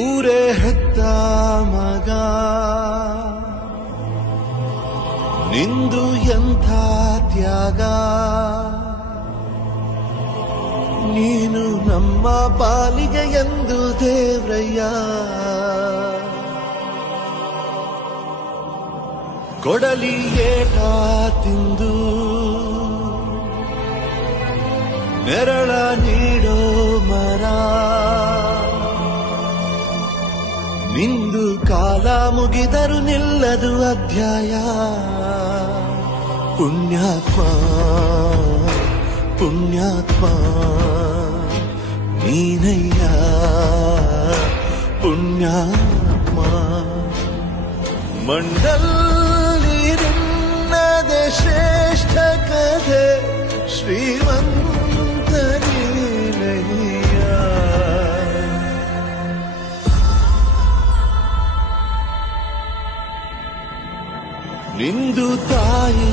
ಊರೇ ಹೆತ್ತ ಮಗ ನಿಂದು ಎಂಥ ತ್ಯಾಗ, ನೀನು ನಮ್ಮ ಪಾಲಿಗೆ ಎಂದು ದೇವ್ರಯ್ಯ. ಕೊಡಲಿ ಏಟ ತಿಂದು ನೆರಳ ನೀಡೋ ಮರ, ನಿಂದು ಕಾಲ ಮುಗಿದರು ನಿಲ್ಲದು ಅಧ್ಯಾಯ. ಪುಣ್ಯಾತ್ಮ ಪುಣ್ಯಾತ್ಮ ನೀನಯ್ಯ ಪುಣ್ಯಾತ್ಮ. ಮಂಡಲ್ಲಿ ನಿನ್ನದೆ ಶ್ರೇಷ್ಠ ಕಥೆ, ಶ್ರೀಮಂತ ನೀನಯ್ಯ. ನಿಂದು ತಾಯಿ